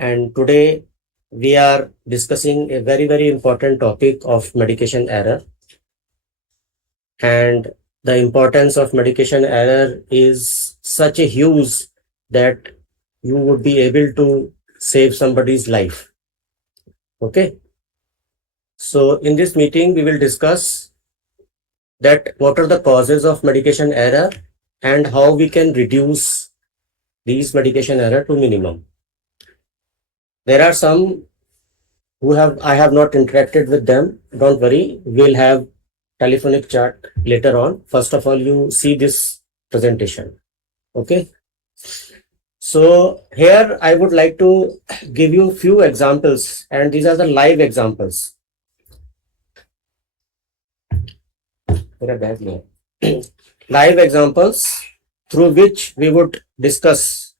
and today we are discussing a very important topic of medication error. And the importance of medication error is such a huge that you would be able to save somebody's life. Okay. So in this meeting, we will discuss that what are the causes of medication error and how we can reduce these medication error to minimum. There are some who I have not interacted with them. Don't worry, we'll have telephonic chat later on. First of all, you see this presentation. Okay. So here I would like to give you few examples, and these are the live examples. Live examples through which we would discuss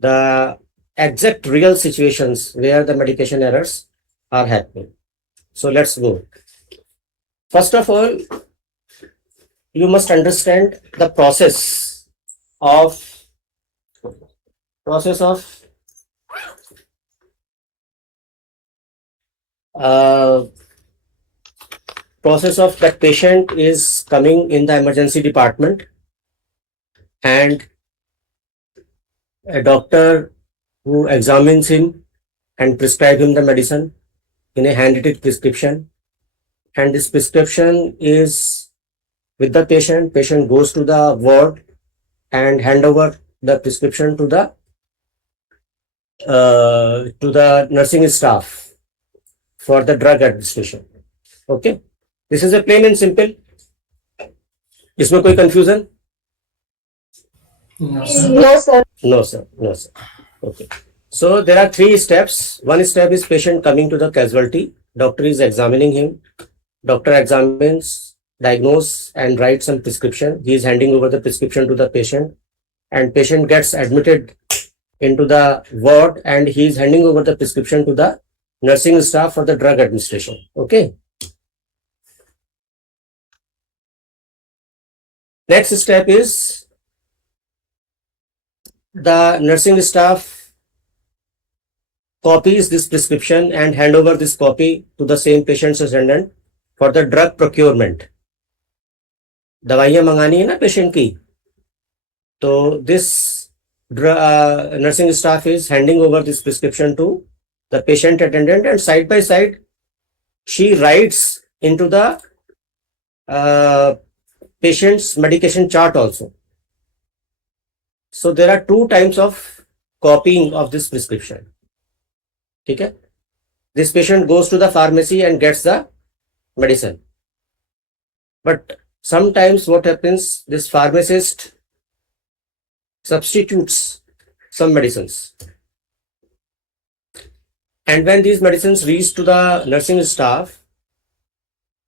the exact real situations where the medication errors are happening. So let's go. First of all, you must understand the process of that patient is coming in the emergency department, and a doctor who examines him and prescribe him the medicine in a handwritten prescription, and this prescription is with the patient. Patient goes to the ward and hand over the prescription to the nursing staff for the drug administration. Okay, this is a plain and simple. इसमें कोई confusion? No, sir. No, sir. Okay. So there are three steps. One step is patient coming to the casualty. Doctor is examining him. Doctor examines, diagnose, and writes some prescription. He is handing over the prescription to the patient, and patient gets admitted into the ward, and he is handing over the prescription to the nursing staff for the drug administration. Okay. Next step is the nursing staff copies this prescription and hand over this copy to the same patient's attendant for the drug procurement. दवाइयाँ मंगानी है ना patient की, तो this nursing staff is handing over this prescription to the patient attendant, and side by side she writes into the patient's medication chart also. So there are two types of copying of this prescription. Okay? This patient goes to the pharmacy and gets the medicine. But sometimes what happens, this pharmacist substitutes some medicines. And when these medicines reach to the nursing staff,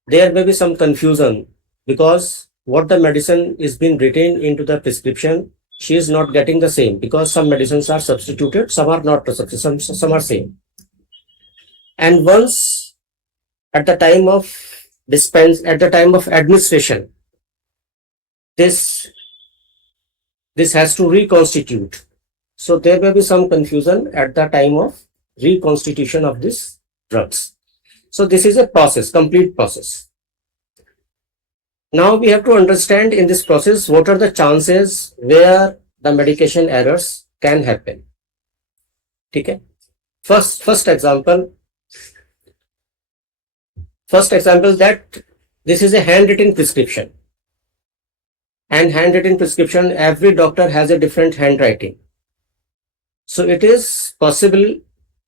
there may be some confusion, because what the medicine is being written into the prescription, she is not getting the same, because some medicines are substituted, some are not substituted, some are same. And once at the time of administration, this has to reconstitute. So there may be some confusion at the time of reconstitution of these drugs. So this is a process, complete process. Now we have to understand in this process what are the chances where the medication errors can happen. Okay. First example that this is a handwritten prescription. And handwritten prescription, every doctor has a different handwriting. So it is possible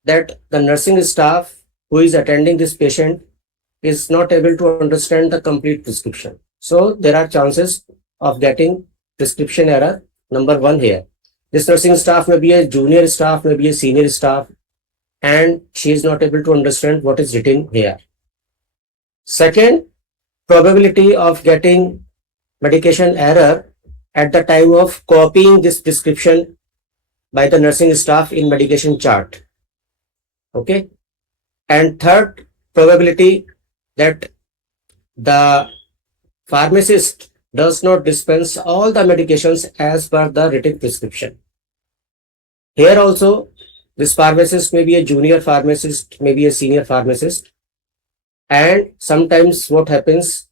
that the nursing staff who is attending this patient is not able to understand the complete prescription. So there are chances of getting prescription error. Number one here. This nursing staff may be a junior staff, may be a senior staff, and she is not able to understand what is written here. Second, probability of getting medication error at the time of copying this prescription by the nursing staff in medication chart. Okay. And third, probability that the pharmacist does not dispense all the medications as per the written prescription. Here also, This pharmacist may be a junior pharmacist, maybe a senior pharmacist. And sometimes what happens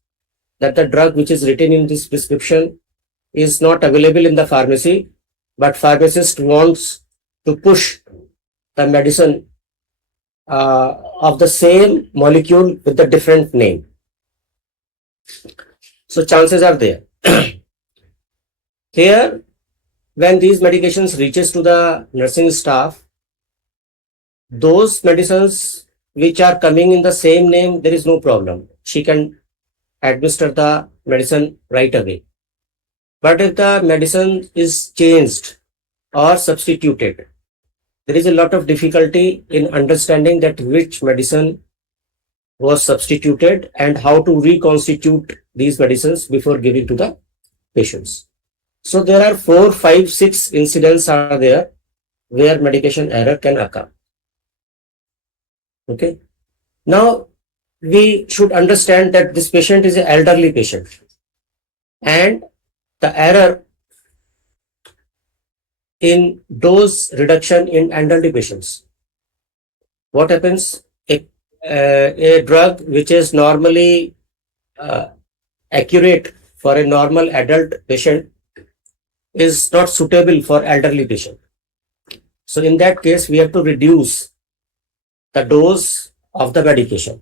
that the drug which is written in this prescription is not available in the pharmacy, but pharmacist wants to push the medicine of the same molecule with a different name. So chances are there. Here, when these medications reaches to the nursing staff, those medicines which are coming in the same name, there is no problem. She can administer the medicine right away. But if the medicine is changed or substituted, there is a lot of difficulty in understanding that which medicine was substituted and how to reconstitute these medicines before giving to the patients. So there are 4, 5, 6 incidents are there where medication error can occur. Okay. Now we should understand that this patient is an elderly patient, and the error in dose reduction in elderly patients. What happens? A drug which is normally accurate for a normal adult patient is not suitable for elderly patient. So in that case, we have to reduce the dose of the medication.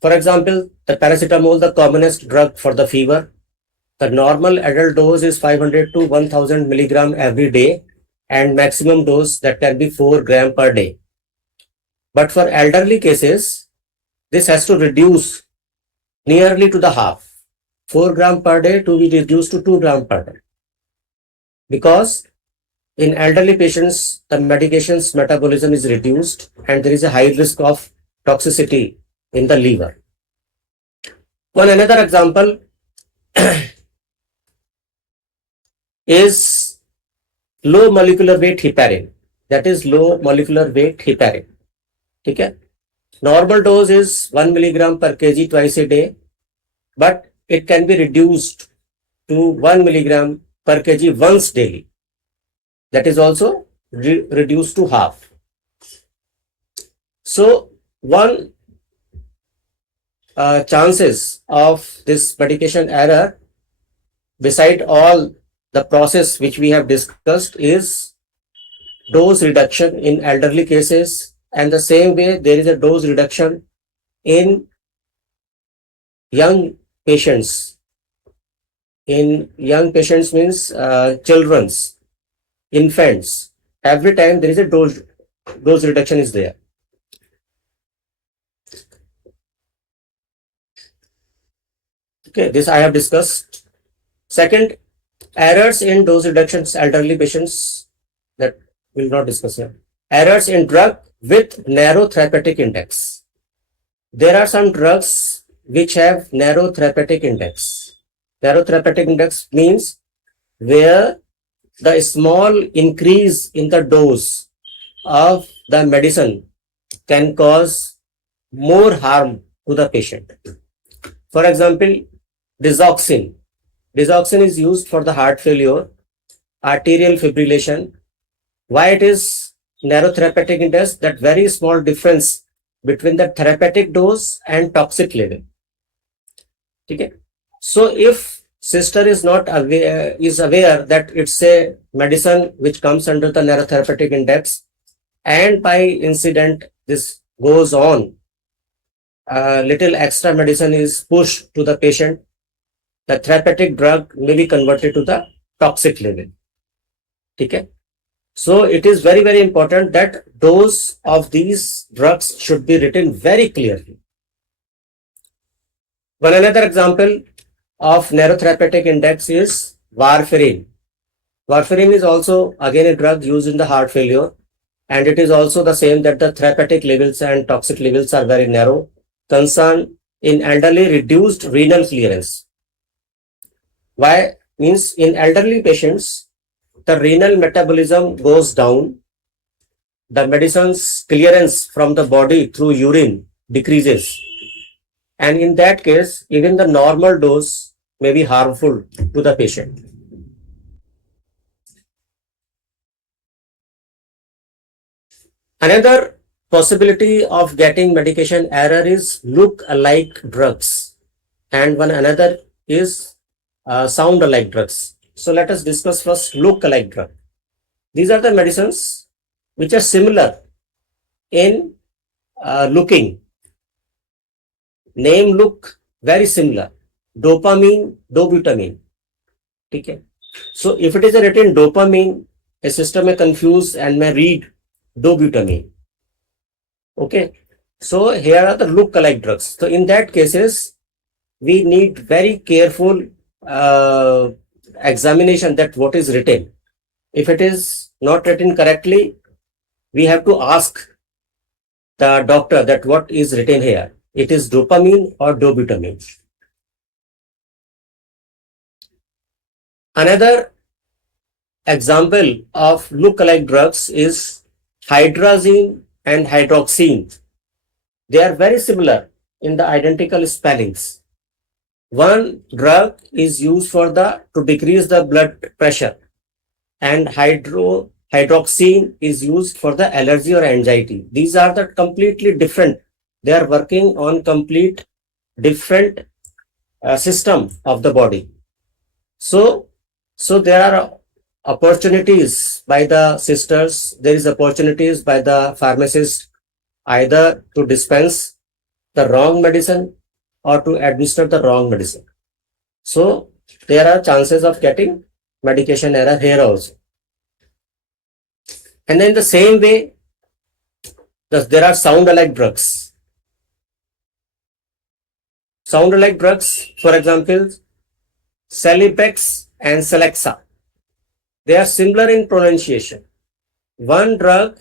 For example, the paracetamol, the commonest drug for the fever, the normal adult dose is 500 to 1000 milligram every day, and maximum dose that can be 4 gram per day. But for elderly cases, this has to reduce nearly to the half, 4 gram per day to be reduced to 2 gram per day. Because in elderly patients, the medication's metabolism is reduced and there is a high risk of toxicity in the liver. One another example is low molecular weight heparin. That is low molecular weight heparin. Okay? Normal dose is 1 milligram per kg twice a day, but it can be reduced to 1 milligram per kg once daily. That is also reduced to half. So one chances of this medication error, beside all the process which we have discussed, is dose reduction in elderly cases, and the same way there is a dose reduction in young patients. In young patients means children's, infants. Every time there is a dose reduction is there. Okay, this I have discussed. Second, errors in dose reductions elderly patients, that we will not discuss here. Errors in drug with narrow therapeutic index. There are some drugs which have narrow therapeutic index. Narrow therapeutic index means where the small increase in the dose of the medicine can cause more harm to the patient. For example, digoxin. Digoxin is used for the heart failure, arterial fibrillation. Why it is narrow therapeutic index? That very small difference between the therapeutic dose and toxic level. Okay. So if sister is not aware, is aware that it's a medicine which comes under the narrow therapeutic index, and by incident this goes on, little extra medicine is pushed to the patient, the therapeutic drug may be converted to the toxic level. Okay. So it is very, very important that dose of these drugs should be written very clearly. One another example of narrow therapeutic index is warfarin. Warfarin is also again a drug used in the heart failure, and it is also the same that the therapeutic levels and toxic levels are very narrow. Concern in elderly reduced renal clearance. Why? Means in elderly patients, the renal metabolism goes down, the medicine's clearance from the body through urine decreases, and in that case, even the normal dose may be harmful to the patient. Another possibility of getting medication error is look-alike drugs, and one another is sound-alike drugs. So let us discuss first look-alike drug. These are the medicines which are similar in looking. Name look very similar. Dopamine, dobutamine. Okay. So if it is a written dopamine, a system may confuse and may read dobutamine. Okay. So here are the look-alike drugs. So in that cases, we need very careful examination that what is written. If it is not written correctly, we have to ask the doctor that what is written here. It is dopamine or dobutamine. Another example of look-alike drugs is hydrazine and hydroxine. They are very similar in the identical spellings. One drug is used to decrease the blood pressure, and hydroxine is used for the allergy or anxiety. These are the completely different. They are working on complete different system of the body. So there are opportunities by the sisters, there is opportunities by the pharmacist either to dispense the wrong medicine or to administer the wrong medicine. So there are chances of getting medication error here also. And then the same way, there are sound-alike drugs. Sound-alike drugs, for example, Celebex and Celexa. They are similar in pronunciation. One drug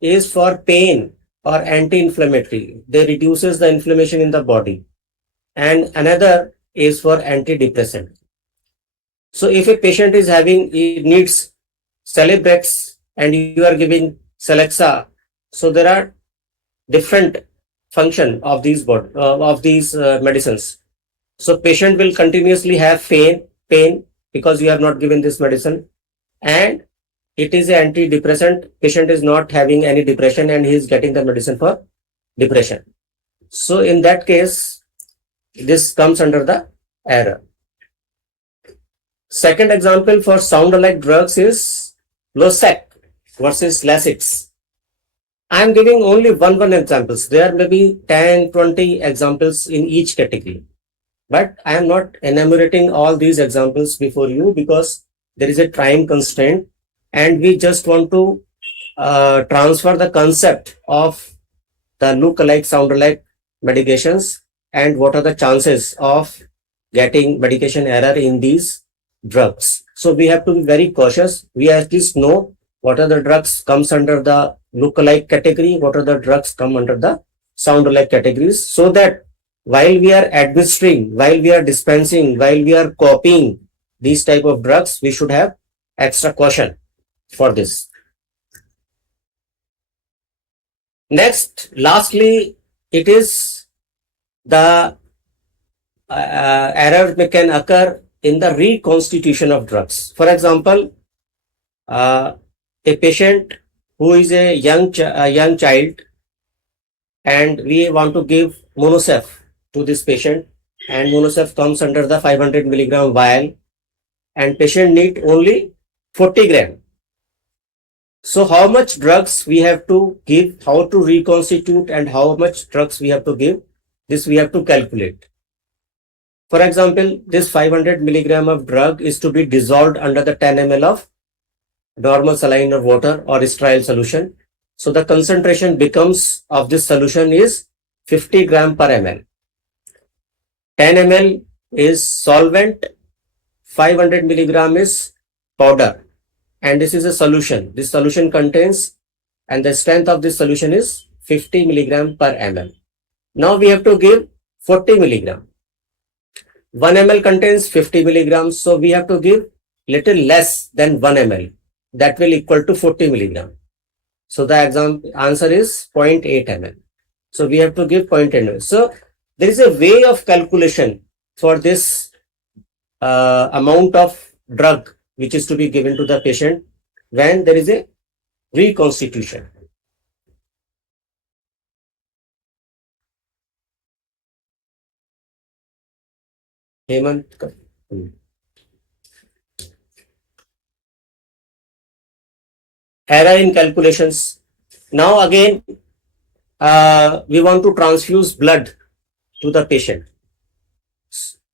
is for pain or anti-inflammatory. They reduces the inflammation in the body. And another is for antidepressant. So if a patient is he needs Celebex and you are giving Celexa, so there are different function of these medicines. So patient will continuously have pain because you have not given this medicine, and it is an antidepressant. Patient is not having any depression and he is getting the medicine for depression. So in that case, this comes under the error. Second example for sound-alike drugs is Losec versus Lasix. I am giving only one examples. There may be 10, 20 examples in each category. But I am not enumerating all these examples before you because there is a time constraint and we just want to transfer the concept of the look-alike, sound-alike medications and what are the chances of getting medication error in these drugs. So we have to be very cautious. We at least know what are the drugs comes under the look-alike category, what are the drugs come under the sound-alike categories, so that while we are administering, while we are dispensing, while we are copying these type of drugs, we should have extra caution for this. Next, lastly, it is the error can occur in the reconstitution of drugs. For example, a patient who is a young child and we want to give Monosef to this patient, and Monosef comes under the 500 milligram vial and patient need only 40 gram. So how much drugs we have to give, how to reconstitute and how much drugs we have to give, this we have to calculate. For example, this 500 milligram of drug is to be dissolved under the 10 ml of normal saline or water or sterile solution. So the concentration becomes of this solution is 50 gram per ml. 10 ml is solvent, 500 milligram is powder, and this is a solution. This solution contains, and the strength of this solution is 50 milligram per ml. Now we have to give 40 milligram. 1 ml contains 50 milligrams, so we have to give little less than 1 ml. That will equal to 40 milligram. So the answer is 0.8 ml. So we have to give 0.8 ml. So there is a way of calculation for this amount of drug which is to be given to the patient when there is a reconstitution. Hemant. Error in calculations. Now again, we want to transfuse blood to the patient,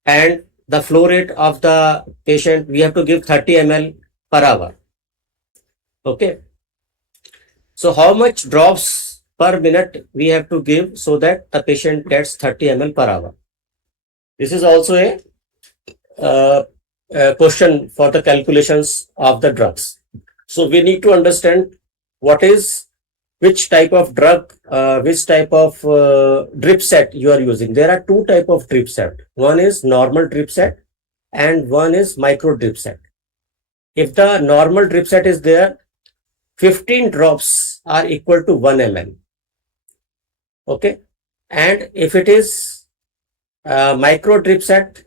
and the flow rate of the patient, we have to give 30 ml per hour. Okay. So how much drops per minute we have to give so that the patient gets 30 ml per hour? This is also a question for the calculations of the drugs. So we need to understand which type of drug, which type of drip set you are using. There are two type of drip set. One is normal drip set and one is micro drip set. If the normal drip set is there, 15 drops are equal to 1 ml. Okay. And if it is micro drip set,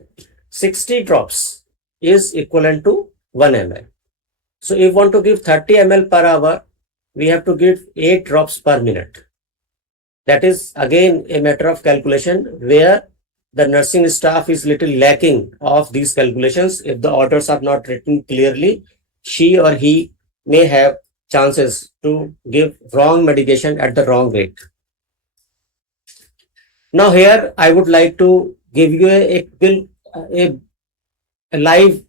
60 drops is equivalent to 1 ml. So if you want to give 30 ml per hour, we have to give 8 drops per minute. That is again a matter of calculation where the nursing staff is little lacking of these calculations. If the orders are not written clearly, she or he may have chances to give wrong medication at the wrong rate. Now here I would like to give you a live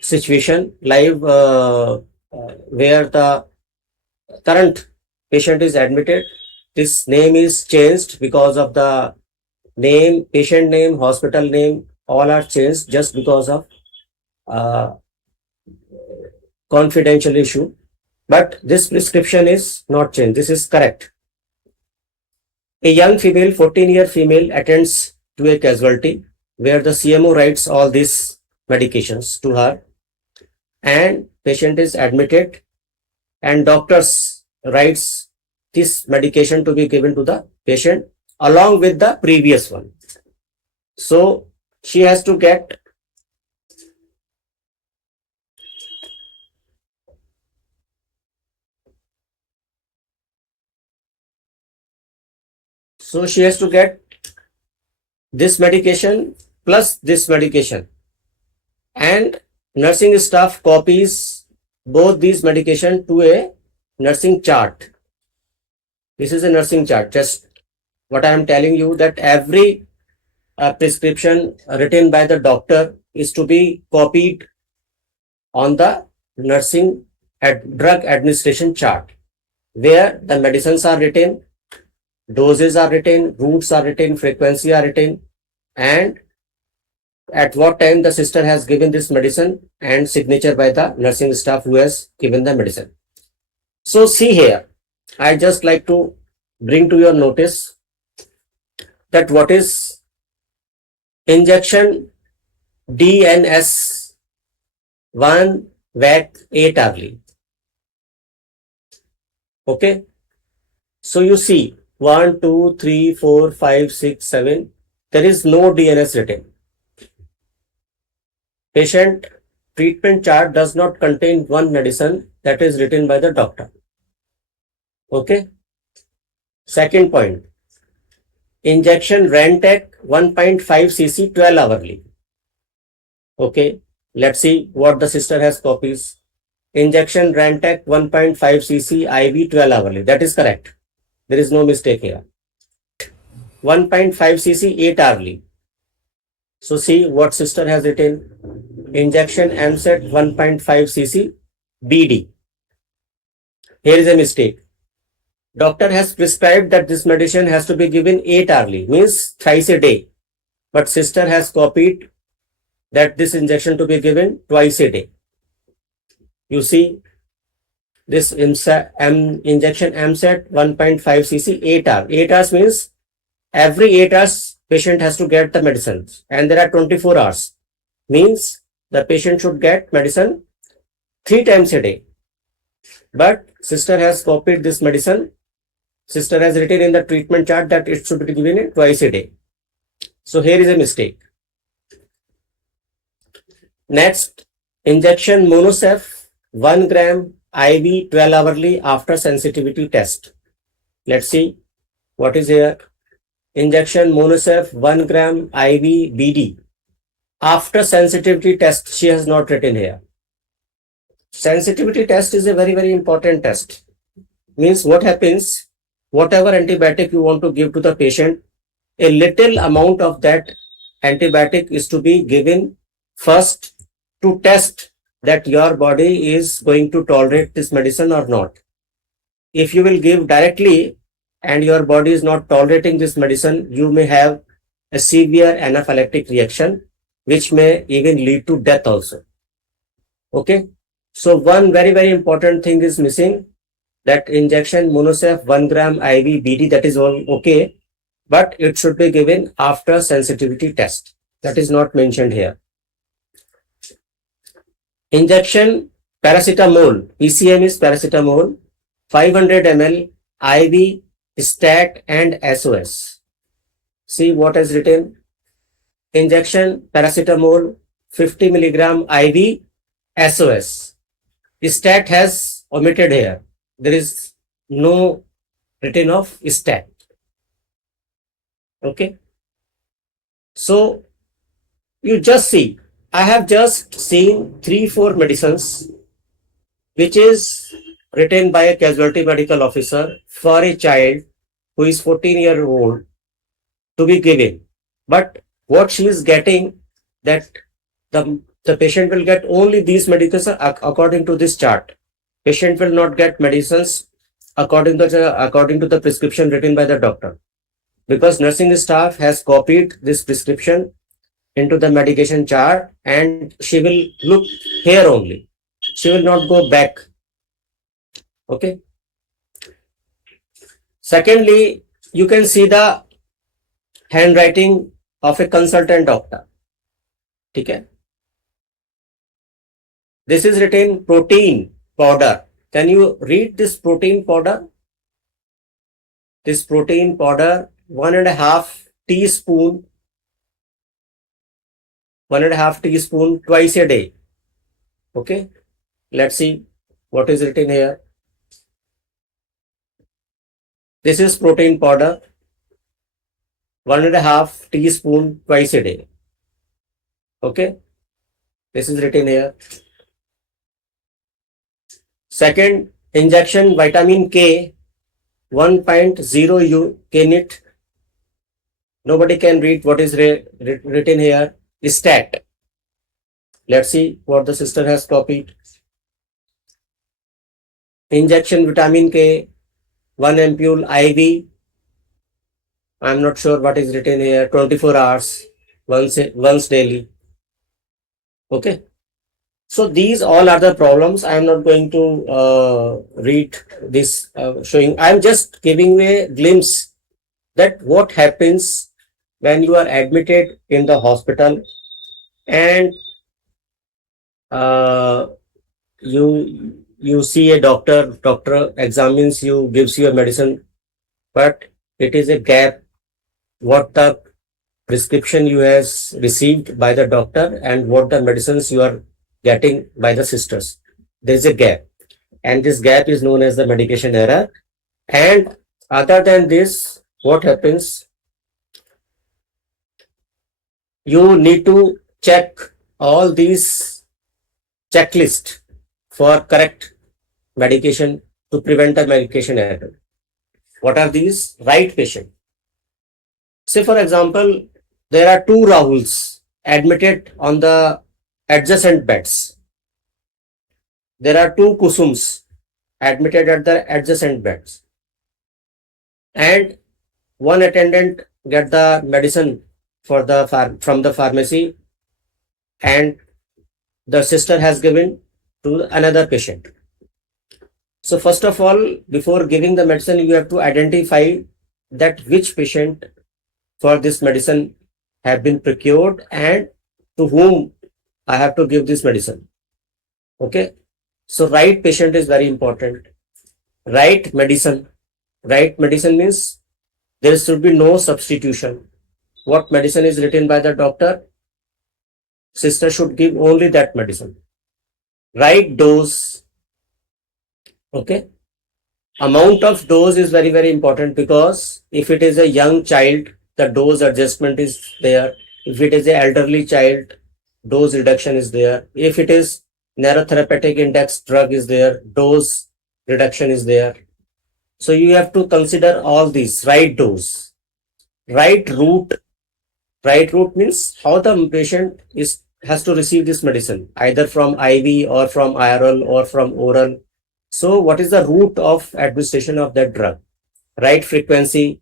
situation, where the current patient is admitted. This name is changed because of the name, patient name, hospital name, all are changed just because of confidential issue. But this prescription is not changed. This is correct. A young female, 14-year female, attends to a casualty where the CMO writes all these medications to her, and patient is admitted, and doctors writes this medication to be given to the patient along with the previous one. So she has to get this medication plus this medication, and nursing staff copies both these medication to a nursing chart. This is a nursing chart. Just what I am telling you, that every prescription written by the doctor is to be copied on the nursing drug administration chart, where the medicines are written, doses are written, routes are written, frequency are written, and at what time the sister has given this medicine, and signature by the nursing staff who has given the medicine. So see here, I just like to bring to your notice that what is injection DNS 1 VAC 8 hourly. Okay. So you see 1, 2, 3, 4, 5, 6, 7. There is no DNS written. Patient treatment chart does not contain one medicine that is written by the doctor. Okay. Second point, injection Rantac 1.5 cc 12 hourly. Okay. Let's see what the sister has copies. Injection Rantac 1.5 cc IV 12 hourly. That is correct. There is no mistake here. 1.5 cc 8 hourly. So see what sister has written. Injection MSET 1.5 cc BD. Here is a mistake. Doctor has prescribed that this medicine has to be given 8 hourly, means thrice a day. But sister has copied that this injection to be given twice a day. You see this injection MSET 1.5 cc 8 hours. 8 hours means every 8 hours patient has to get the medicines, and there are 24 hours. Means the patient should get medicine 3 times a day. But sister has copied this medicine. Sister has written in the treatment chart that it should be given twice a day. So here is a mistake. Next, injection Monosef 1 gram IV 12 hourly after sensitivity test. Let's see what is here. Injection Monosef 1 gram IV BD after sensitivity test, she has not written here. Sensitivity test is a very, very important test. Means what happens, whatever antibiotic you want to give to the patient, a little amount of that antibiotic is to be given first to test that your body is going to tolerate this medicine or not. If you will give directly and your body is not tolerating this medicine, you may have a severe anaphylactic reaction, which may even lead to death also. Okay. So one very, very important thing is missing, that injection Monosef 1 gram IV BD, that is all okay, but it should be given after sensitivity test. That is not mentioned here. Injection paracetamol, PCM is paracetamol, 500 ml IV, stat and SOS. See what is written. Injection paracetamol 50 milligram IV, SOS. Stat has omitted here. There is no written of stat. Okay. So you just see, I have just seen 3-4 medicines which is written by a casualty medical officer for a child who is 14-year-old to be given. But what she is getting, that the patient will get only these medicines according to this chart. Patient will not get medicines according to the prescription written by the doctor, because nursing staff has copied this prescription into the medication chart and she will look here only. She will not go back. Okay. Secondly, you can see the handwriting of a consultant doctor. Okay. This is written protein powder. Can you read this protein powder? This protein powder, 1.5 teaspoon, 1.5 teaspoon twice a day. Okay. Let's see what is written here. This is protein powder, 1.5 teaspoon twice a day. Okay. This is written here. Second, injection vitamin K, 1.0 unit. Nobody can read what is written here. Stat. Let's see what the sister has copied. Injection vitamin K, 1 ampule IV. I'm not sure what is written here. 24 hours, once daily. Okay. So these all are the problems. I am not going to read this showing. I am just giving a glimpse that what happens when you are admitted in the hospital and you see a doctor examines you, gives you a medicine, but it is a gap what the prescription you has received by the doctor and what the medicines you are getting by the sisters. There is a gap, and this gap is known as the medication error. And other than this, what happens? You need to check all these checklist for correct medication to prevent a medication error. What are these? Right patient. Say for example, there are 2 Rahuls admitted on the adjacent beds. There are 2 Kusums admitted at the adjacent beds, and one attendant get the medicine for from the pharmacy, and the sister has given to another patient. So first of all, before giving the medicine, you have to identify that which patient for this medicine have been procured and to whom I have to give this medicine. Okay. So right patient is very important. Right medicine. Right medicine means there should be no substitution. What medicine is written by the doctor, sister should give only that medicine. Right dose. Okay. Amount of dose is very, very important, because if it is a young child, the dose adjustment is there. If it is an elderly child, dose reduction is there. If it is narrow therapeutic index drug is there, dose reduction is there. So you have to consider all these. Right dose, right route. Right route means how the patient has to receive this medicine, either from IV or from IRL or from oral. So what is the route of administration of that drug? Right frequency.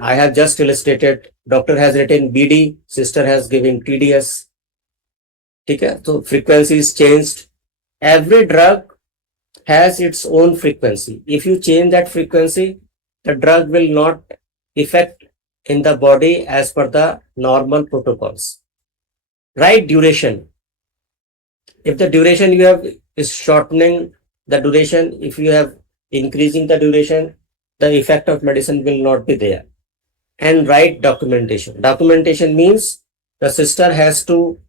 I have just illustrated. Doctor has written BD, sister has given TDS. Okay, so frequency is changed. Every drug has its own frequency. If you change that frequency, the drug will not affect in the body as per the normal protocols. Right duration. If the duration you have is shortening the duration, if you have increasing the duration, the effect of medicine will not be there. And right documentation. Documentation means the sister has to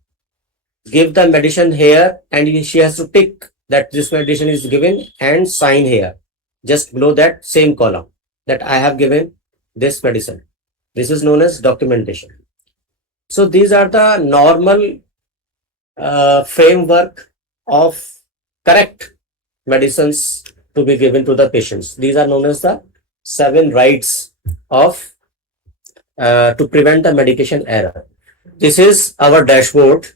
give the medicine here and she has to tick that this medicine is given and sign here, just below that same column, that I have given this medicine. This is known as documentation. So these are the normal framework of correct medicines to be given to the patients. These are known as the 7 rights of to prevent the medication error. This is our dashboard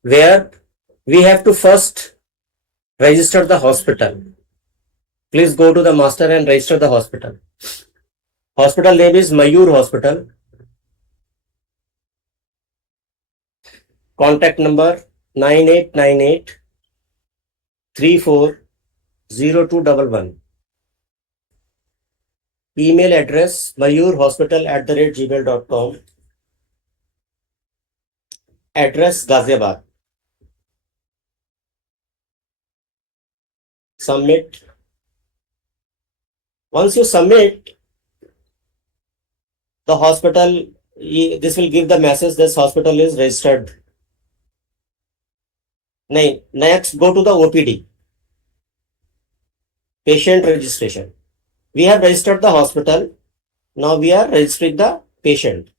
where we have to first register the hospital. Please go to the master and register the hospital. Hospital name is Mayur Hospital. Contact number 9898 340211. Email address mayurhospital@gmail.com. Address Ghaziabad. Submit. Once you submit, the hospital, this will give the message this hospital is registered. Next, go to the OPD. Patient registration. We have registered the hospital. Now we are registering the patient.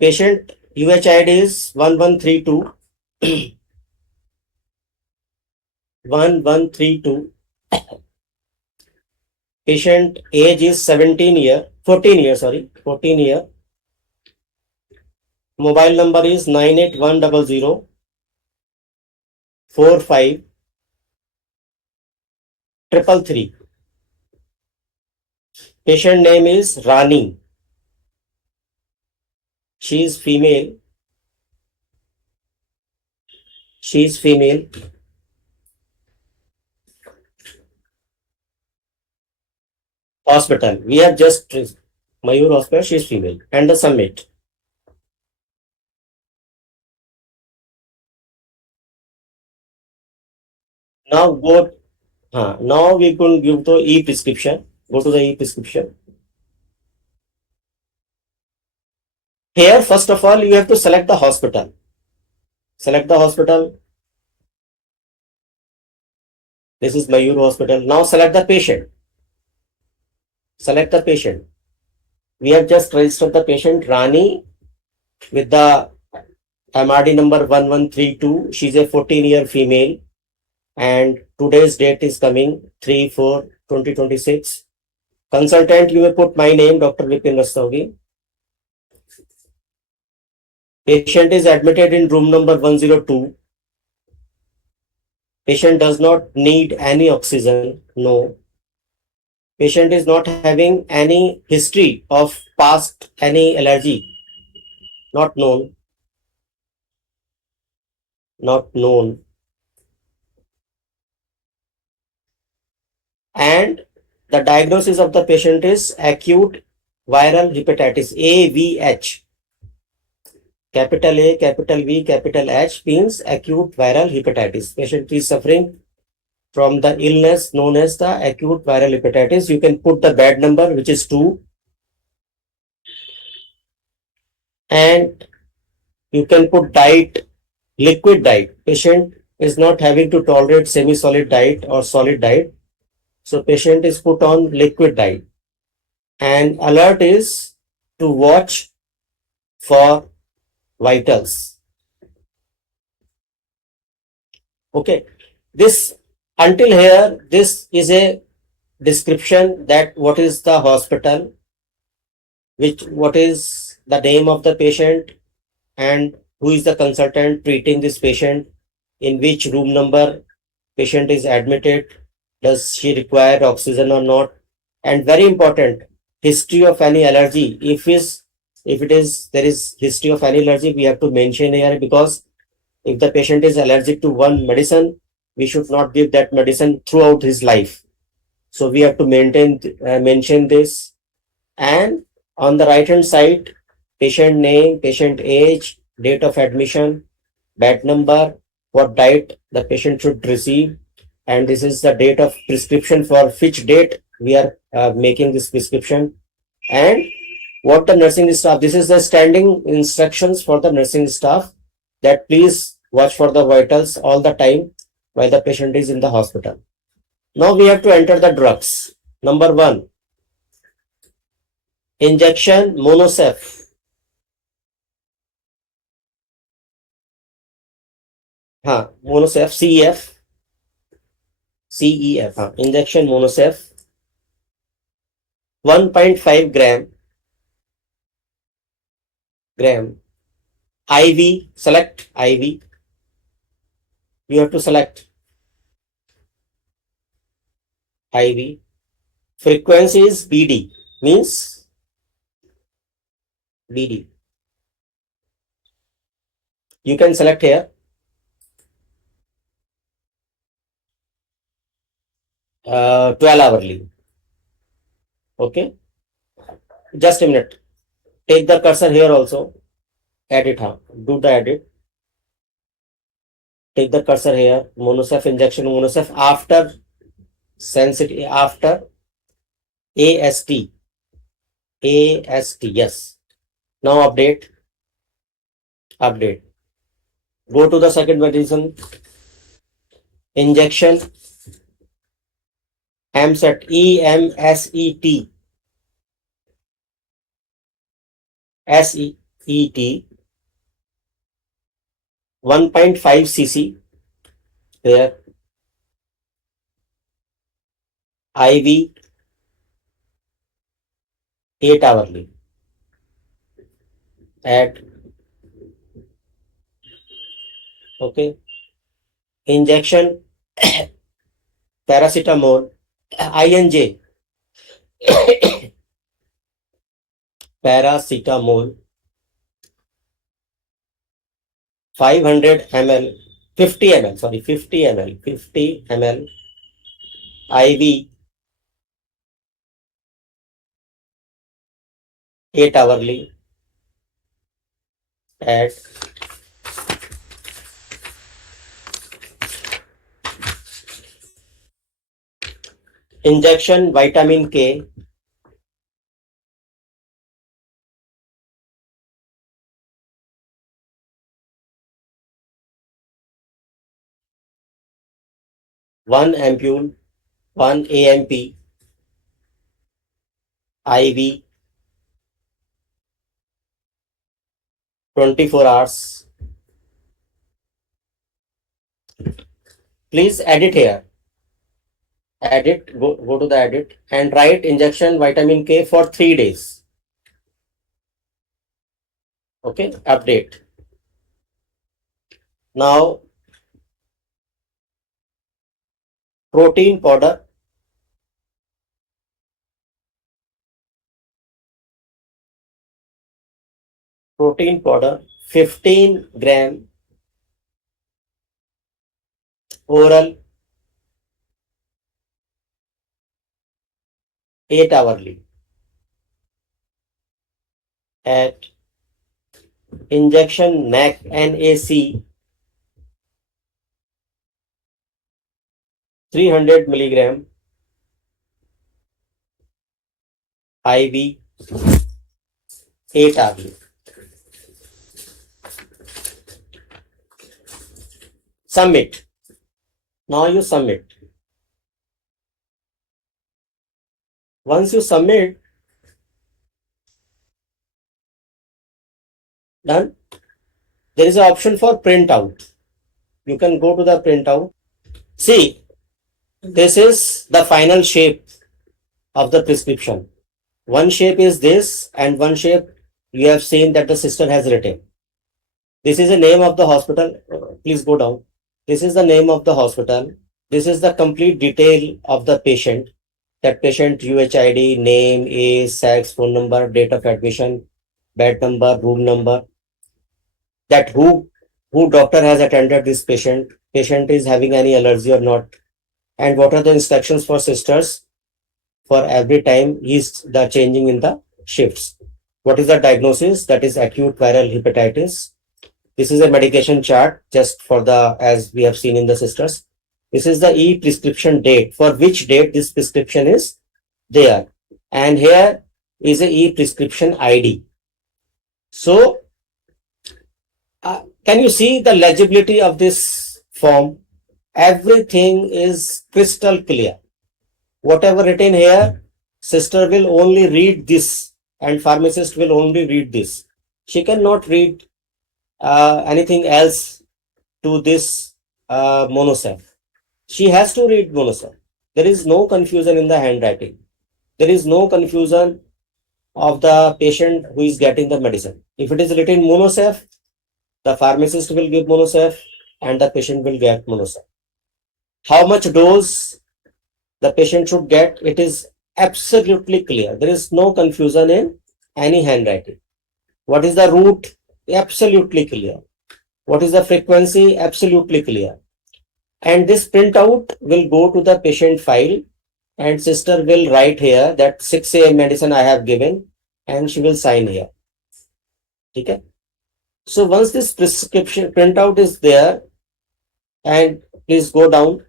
Patient UHID is 1132. 1132. Patient age is 14 year. 14 year. Mobile number is 98100 45 333. Patient name is Rani. She is female. Hospital. We have just Mayur Hospital. She is female. And the submit. Now go. Now we can give the e-prescription. Go to the e-prescription. Here, first of all, you have to select the hospital. Select the hospital. This is Mayur Hospital. Now select the patient. Select the patient. We have just registered the patient Rani with the MRD number 1132. She's a 14-year female. And today's date is coming 3/4/2026. Consultant, you may put my name, Dr. Vipin Rastogi. Patient is admitted in room number 102. Patient does not need any oxygen. No. Patient is not having any history of past any allergy. Not known. Not known. And the diagnosis of the patient is acute viral hepatitis, AVH. Capital A, capital V, capital H means acute viral hepatitis. Patient is suffering from the illness known as the acute viral hepatitis. You can put the bed number, which is 2. And you can put diet, liquid diet. Patient is not having to tolerate semi-solid diet or solid diet. So patient is put on liquid diet. And alert is to watch for vitals. Okay, this until here, this is a description that what is the hospital, what is the name of the patient, and who is the consultant treating this patient, in which room number patient is admitted, does she require oxygen or not, and very important, history of any allergy. If it is there is history of any allergy, we have to mention here, because if the patient is allergic to one medicine, we should not give that medicine throughout his life. So we have to mention this. And on the right hand side, patient name, patient age, date of admission, bed number, what diet the patient should receive, and this is the date of prescription, for which date we are making this prescription, and what the nursing staff, this is the standing instructions for the nursing staff, that please watch for the vitals all the time while the patient is in the hospital. Now we have to enter the drugs. Number one, injection monosef. Monosef, CEF, injection monosef, 1.5 gram, IV, select IV, you have to select IV, frequency is BD, means BD, you can select here, 12 hourly. Okay, just a minute, take the cursor here also, edit, do the edit, take the cursor here, monosef, injection monosef, after sensitivity, after AST, yes. Now update, go to the second medicine, injection MSET, EMSET, SET, 1.5 cc here, IV, 8 hourly, add. Okay, injection paracetamol, INJ, paracetamol, 500 ml, 50 ml, sorry, 50 ml, IV, 8 hourly, add. Injection vitamin K, 1 ampule, 1 AMP, IV, 24 hours. Please edit here. Edit, go to the edit and write injection vitamin K for 3 days. Okay, update. Now, protein powder, protein powder, 15 gram, oral, 8 hourly, at injection NAC, 300 milligram, IV, 8 hourly. Submit. Now you submit. Once you submit, done, there is an option for print out. You can go to the printout. See, this is the final shape of the prescription. One shape is this, and one shape you have seen that the sister has written. This is the name of the hospital. Please go down. This is the name of the hospital. This is the complete detail of the patient. That patient UHID, name, age, sex, phone number, date of admission, bed number, room number. That who doctor has attended this patient. Patient is having any allergy or not. And what are the instructions for sisters for every time is the changing in the shifts. What is the diagnosis? That is acute viral hepatitis. This is a medication chart just for the, as we have seen in the sisters. This is the e-prescription date, for which date this prescription is there. And here is a e-prescription ID. So, can you see the legibility of this form? Everything is crystal clear. Whatever written here, sister will only read this and pharmacist will only read this. She cannot read anything else to this monoseph. She has to read monoseph. There is no confusion in the handwriting. There is no confusion of the patient who is getting the medicine. If it is written monoseph, the pharmacist will give monoseph and the patient will get monoseph. How much dose the patient should get, it is absolutely clear. There is no confusion in any handwriting. What is the route? Absolutely clear. What is the frequency? Absolutely clear. And this printout will go to the patient file and sister will write here that 6 a.m. medicine I have given and she will sign here. Okay. So once this prescription printout is there, and please go down,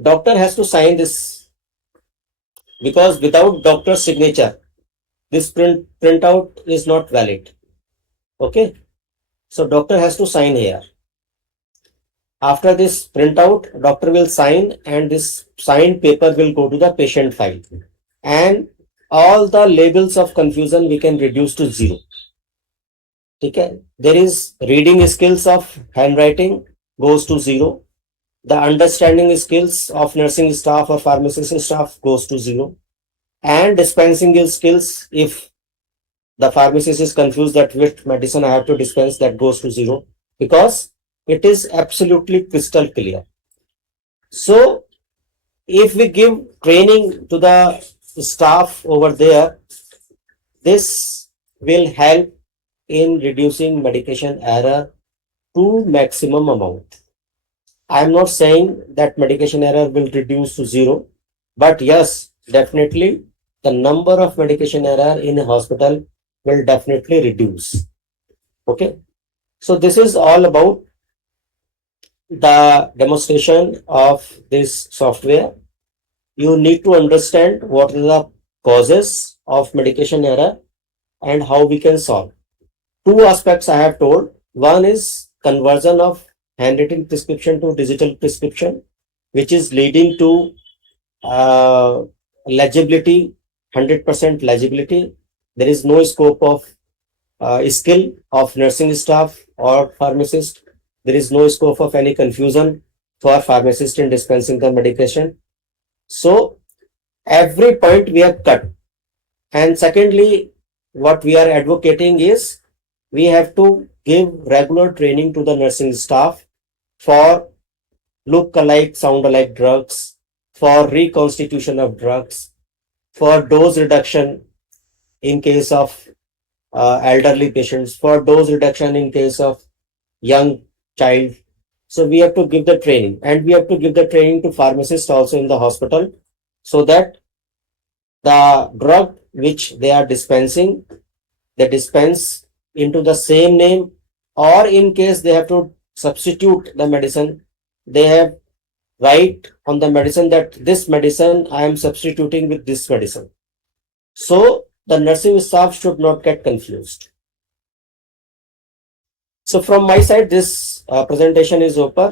doctor has to sign this, because without doctor's signature, this printout is not valid. Okay. So doctor has to sign here. After this printout, doctor will sign and this signed paper will go to the patient file. And all the labels of confusion we can reduce to zero. Okay. There is reading skills of handwriting goes to zero. The understanding skills of nursing staff or pharmacy staff goes to zero. And dispensing skills, if the pharmacist is confused that which medicine I have to dispense, that goes to zero, because it is absolutely crystal clear. So if we give training to the staff over there, this will help in reducing medication error to maximum amount. I am not saying that medication error will reduce to zero, but yes, definitely the number of medication error in a hospital will definitely reduce. Okay. So this is all about the demonstration of this software. You need to understand what are the causes of medication error and how we can solve. Two aspects I have told. One is conversion of handwritten prescription to digital prescription, which is leading to legibility, 100% legibility. There is no scope of skill of nursing staff or pharmacist. There is no scope of any confusion for pharmacist in dispensing the medication. So every point we have cut. And secondly, what we are advocating is we have to give regular training to the nursing staff for look-alike, sound-alike drugs, for reconstitution of drugs, for dose reduction in case of elderly patients, for dose reduction in case of young child. So we have to give the training, and we have to give the training to pharmacists also in the hospital, so that the drug which they are dispensing, they dispense into the same name, or in case they have to substitute the medicine, they have write on the medicine that this medicine I am substituting with this medicine. So the nursing staff should not get confused. So from my side, this presentation is over.